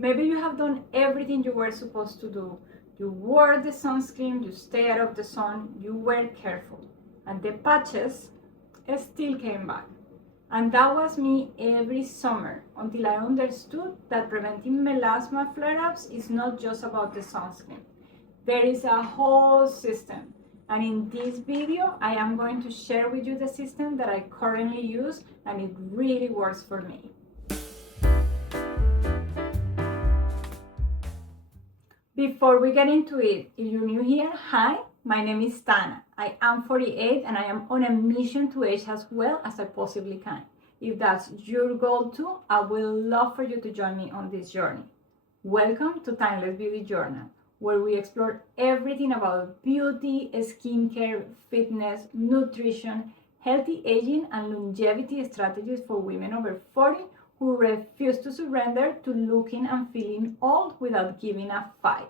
Maybe you have done everything you were supposed to do. You wore the sunscreen, you stayed out of the sun, you were careful, and the patches still came back. And that was me every summer until I understood that preventing melasma flare-ups is not just about the sunscreen. There is a whole system. And in this video, I am going to share with you the system that I currently use, and it really works for me. Before we get into it, if you're new here, hi, my name is Tana. I am 48 and I am on a mission to age as well as I possibly can. If that's your goal too, I will love for you to join me on this journey. Welcome to Timeless Beauty Journal, where we explore everything about beauty, skincare, fitness, nutrition, healthy aging, and longevity strategies for women over 40 who refuse to surrender to looking and feeling old without giving a fight.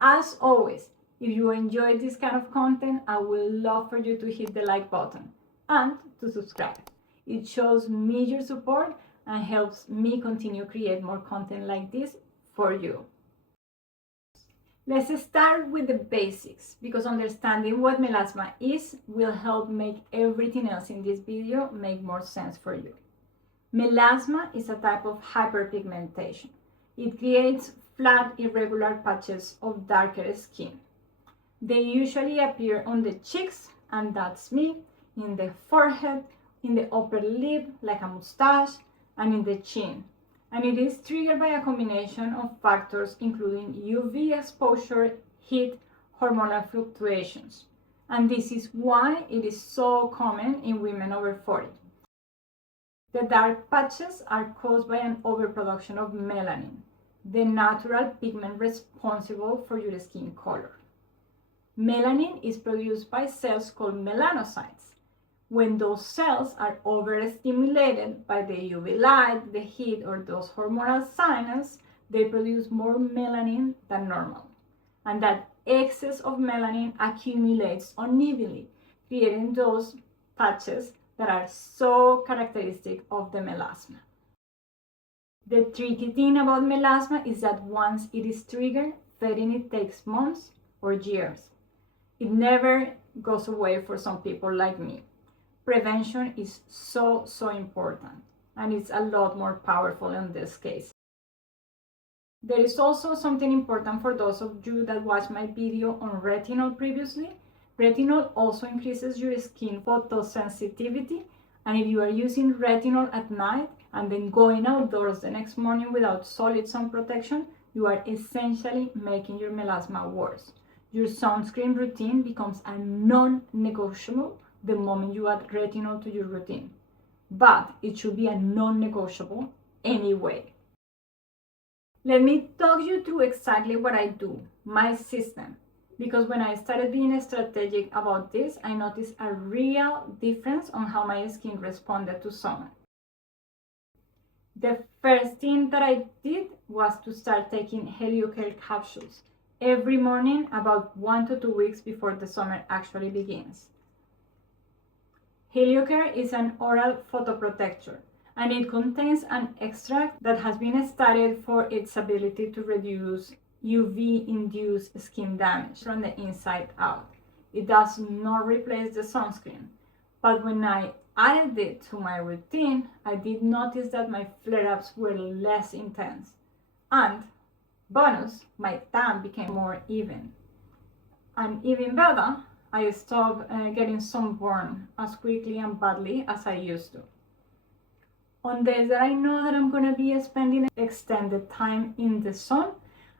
As always, if you enjoy this kind of content, I would love for you to hit the like button and to subscribe. It shows me your support and helps me continue to create more content like this for you. Let's start with the basics, because understanding what melasma is will help make everything else in this video make more sense for you. Melasma is a type of hyperpigmentation. It creates flat, irregular patches of darker skin. They usually appear on the cheeks, and that's me, in the forehead, in the upper lip, like a mustache, and in the chin. And it is triggered by a combination of factors including UV exposure, heat, hormonal fluctuations. And this is why it is so common in women over 40. The dark patches are caused by an overproduction of melanin, the natural pigment responsible for your skin color. Melanin is produced by cells called melanocytes. When those cells are overstimulated by the UV light, the heat, or those hormonal signals, they produce more melanin than normal. And that excess of melanin accumulates unevenly, creating those patches that are so characteristic of the melasma. The tricky thing about melasma is that once it is triggered, fading it takes months or years. It never goes away for some people like me. Prevention is so important, and it's a lot more powerful in this case. There is also something important for those of you that watched my video on retinol previously. Retinol also increases your skin photosensitivity, and if you are using retinol at night and then going outdoors the next morning without solid sun protection, you are essentially making your melasma worse. Your sunscreen routine becomes a non-negotiable the moment you add retinol to your routine, but it should be a non-negotiable anyway. Let me talk you through exactly what I do, my system. Because when I started being strategic about this, I noticed a real difference on how my skin responded to summer. The first thing that I did was to start taking Heliocare capsules every morning about 1 to 2 weeks before the summer actually begins. Heliocare is an oral photoprotector, and it contains an extract that has been studied for its ability to reduce UV-induced skin damage from the inside out. It does not replace the sunscreen, but when I added it to my routine, I did notice that my flare-ups were less intense, and bonus, my tan became more even. And even better, I stopped getting sunburn as quickly and badly as I used to. On days that I know that I'm going to be spending extended time in the sun,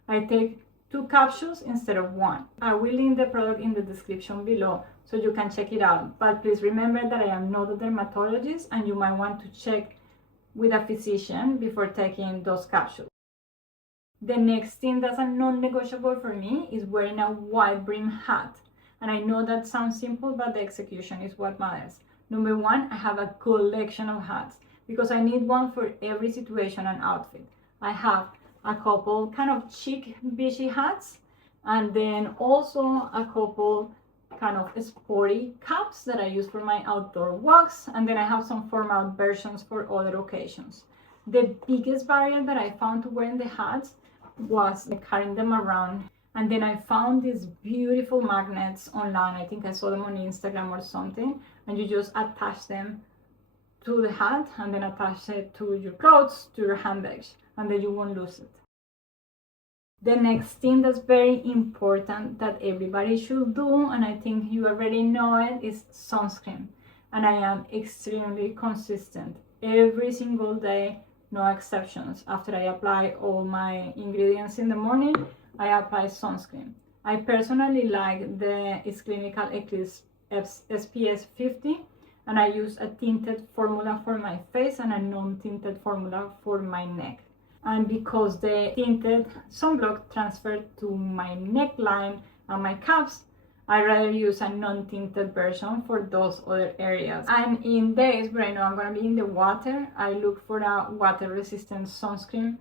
I take 2 capsules instead of 1. I will link the product in the description below so you can check it out. But please remember that I am not a dermatologist, and you might want to check with a physician before taking those capsules. The next thing that's a non-negotiable for me is wearing a wide brim hat. And I know that sounds simple, but the execution is what matters. Number 1, I have a collection of hats because I need one for every situation and outfit. I have a couple kind of chic beachy hats, and then also a couple kind of sporty caps that I use for my outdoor walks, and then I have some formal versions for other occasions. The biggest barrier that I found to wearing the hats was carrying them around. And then I found these beautiful magnets online. I think I saw them on Instagram or something. And you just attach them to the hat and then attach it to your clothes, to your handbags, and then you won't lose it. The next thing that's very important that everybody should do, and I think you already know it, is sunscreen. And I am extremely consistent. Every single day, no exceptions. After I apply all my ingredients in the morning, I apply sunscreen. I personally like the It's Clinical Eclipse SPF 50, and I use a tinted formula for my face and a non-tinted formula for my neck. And because the tinted sunblock transferred to my neckline and my calves, I rather use a non-tinted version for those other areas. And in days where I know I'm going to be in the water, I look for a water-resistant sunscreen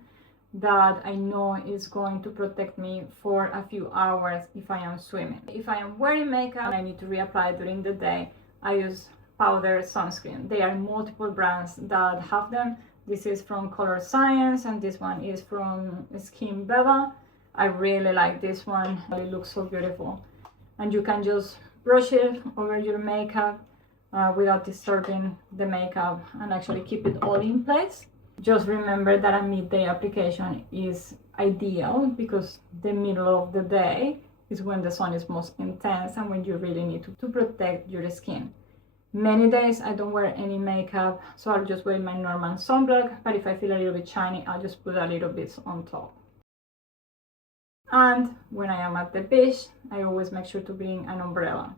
that I know is going to protect me for a few hours if I am swimming. If I am wearing makeup and I need to reapply during the day, I use powder sunscreen. There are multiple brands that have them. This is from Color Science and this one is from Skin Bella. I really like this one. It looks so beautiful. And you can just brush it over your makeup without disturbing the makeup and actually keep it all in place. Just remember that a midday application is ideal because the middle of the day is when the sun is most intense and when you really need to protect your skin. Many days I don't wear any makeup, so I'll just wear my normal sunblock, but if I feel a little bit shiny, I'll just put a little bit on top. And when I am at the beach, I always make sure to bring an umbrella.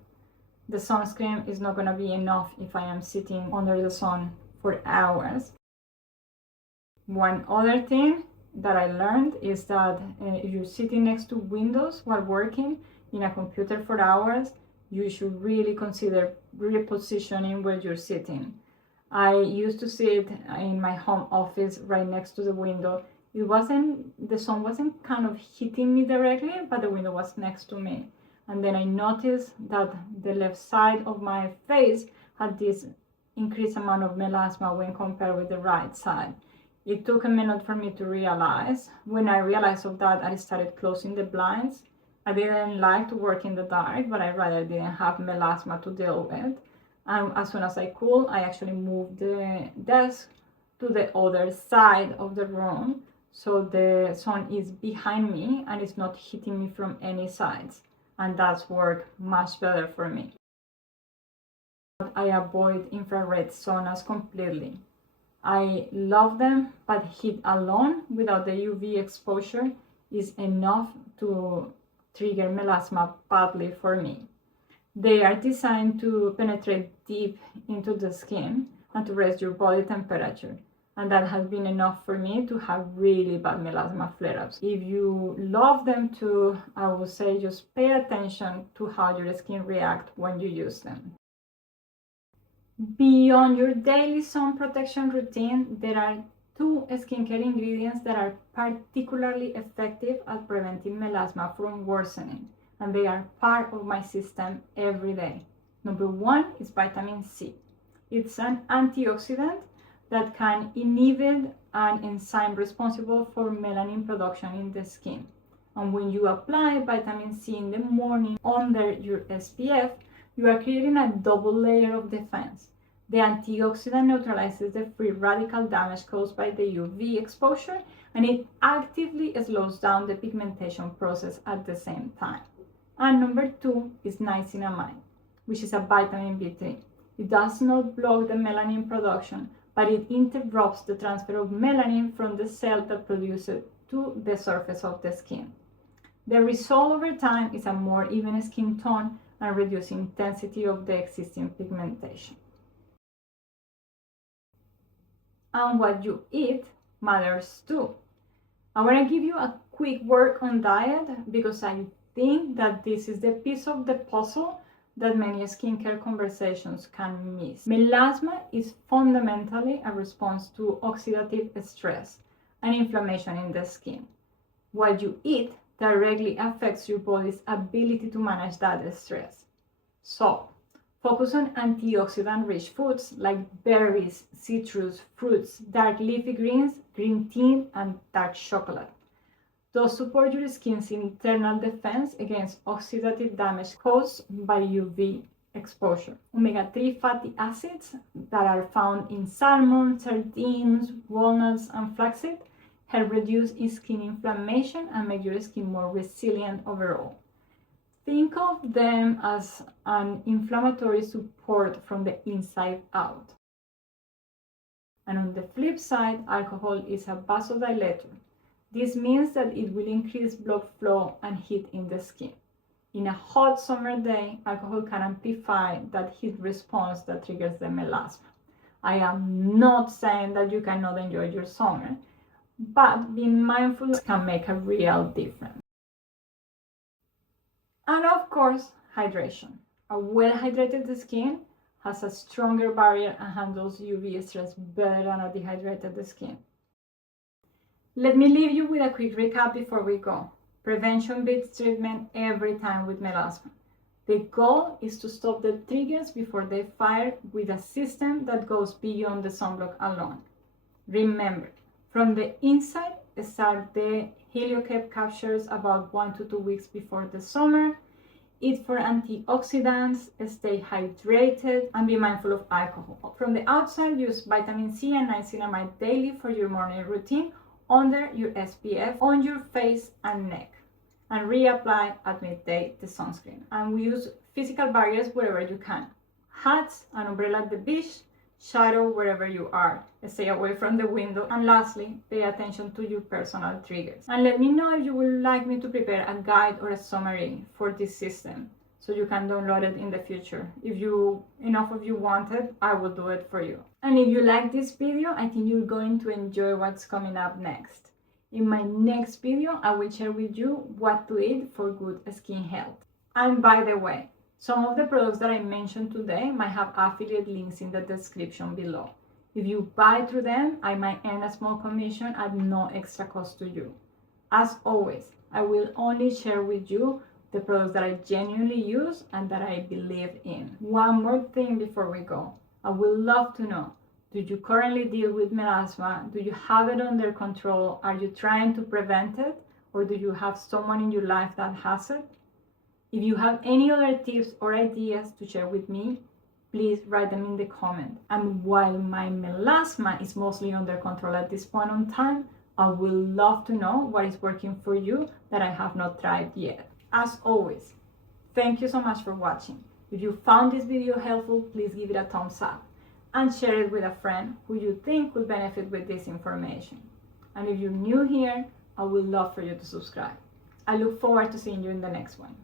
The sunscreen is not going to be enough if I am sitting under the sun for hours. One other thing that I learned is that if you're sitting next to windows while working in a computer for hours, you should really consider repositioning where you're sitting. I used to sit in my home office right next to the window. The sun wasn't kind of hitting me directly, but the window was next to me. And then I noticed that the left side of my face had this increased amount of melasma when compared with the right side. It took a minute for me to realize. When I realized of that, I started closing the blinds. I didn't like to work in the dark, but I rather didn't have melasma to deal with. And as soon as I could, I actually moved the desk to the other side of the room, so the sun is behind me and it's not hitting me from any sides. And that's worked much better for me. I avoid infrared saunas completely. I love them, but heat alone without the UV exposure is enough to trigger melasma badly for me. They are designed to penetrate deep into the skin and to raise your body temperature. And that has been enough for me to have really bad melasma flare-ups. If you love them too, I would say just pay attention to how your skin reacts when you use them. Beyond your daily sun protection routine, there are 2 skincare ingredients that are particularly effective at preventing melasma from worsening, and they are part of my system every day. Number 1 is vitamin C. It's an antioxidant that can inhibit an enzyme responsible for melanin production in the skin. And when you apply vitamin C in the morning under your SPF, you are creating a double layer of defense. The antioxidant neutralizes the free radical damage caused by the UV exposure, and it actively slows down the pigmentation process at the same time. And number 2 is niacinamide, which is a vitamin B3. It does not block the melanin production, but it interrupts the transfer of melanin from the cell that produces it to the surface of the skin. The result over time is a more even skin tone and reduced intensity of the existing pigmentation. And what you eat matters too. I want to give you a quick word on diet because I think that this is the piece of the puzzle that many skincare conversations can miss. Melasma is fundamentally a response to oxidative stress and inflammation in the skin. What you eat directly affects your body's ability to manage that stress. So, Focus on antioxidant-rich foods like berries, citrus, fruits, dark leafy greens, green tea, and dark chocolate. Those support your skin's internal defense against oxidative damage caused by UV exposure. Omega-3 fatty acids that are found in salmon, sardines, walnuts, and flaxseed help reduce skin inflammation and make your skin more resilient overall. Think of them as an inflammatory support from the inside out. And on the flip side, alcohol is a vasodilator. This means that it will increase blood flow and heat in the skin. In a hot summer day, alcohol can amplify that heat response that triggers the melasma. I am not saying that you cannot enjoy your summer, but being mindful can make a real difference. And of course, hydration. A well-hydrated skin has a stronger barrier and handles UV stress better than a dehydrated skin. Let me leave you with a quick recap before we go. Prevention beats treatment every time with melasma. The goal is to stop the triggers before they fire with a system that goes beyond the sunblock alone. Remember, from the inside, start the heliocape captures about 1 to 2 weeks before the summer. Eat for antioxidants, stay hydrated, and be mindful of alcohol. From the outside, use vitamin C and niacinamide daily for your morning routine under your SPF, on your face and neck, and reapply at midday the sunscreen. And we use physical barriers wherever you can. Hats, an umbrella at the beach, shadow wherever you are. Stay away from the window. And lastly, pay attention to your personal triggers. And let me know if you would like me to prepare a guide or a summary for this system so you can download it in the future. If enough of you want it, I will do it for you. And if you like this video, I think you're going to enjoy what's coming up next. In my next video, I will share with you what to eat for good skin health. And by the way, some of the products that I mentioned today might have affiliate links in the description below. If you buy through them, I might earn a small commission at no extra cost to you. As always, I will only share with you the products that I genuinely use and that I believe in. One more thing before we go. I would love to know, do you currently deal with melasma? Do you have it under control? Are you trying to prevent it? Or do you have someone in your life that has it? If you have any other tips or ideas to share with me, please write them in the comment. And while my melasma is mostly under control at this point in time, I would love to know what is working for you that I have not tried yet. As always, thank you so much for watching. If you found this video helpful, please give it a thumbs up and share it with a friend who you think will benefit with this information. And if you're new here, I would love for you to subscribe. I look forward to seeing you in the next one.